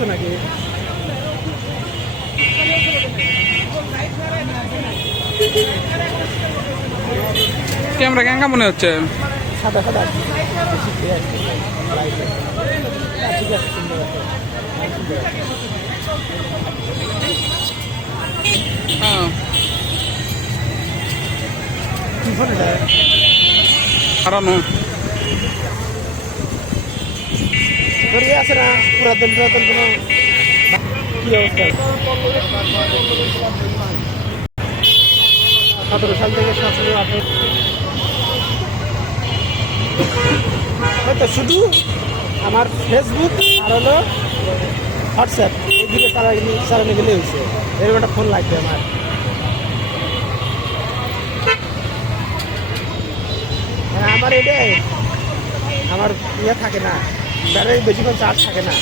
আছে নাকি ক্যামেরা কেঙ্কা মনে হচ্ছে সাদা সাদা আছে। আছে। আছে। ঠিক আছে সুন্দর আছে হ্যাঁ এটা হারানো তোর ইয়ে আছে না পুরাতন পুরাতন কোনো কি অবস্থা? সতেরো সাল থেকে সতেরো হয়তো শুধু আমার ফেসবুক আর হলো হোয়াটসঅ্যাপ এই দিকে চালানি চালানো গেলে হয়েছে এরকম একটা ফোন লাগবে আমার। হ্যাঁ আমার এটাই। আমার ইয়ে থাকে না। ব্যাটারি বেশিক্ষণ চার্জ থাকে না।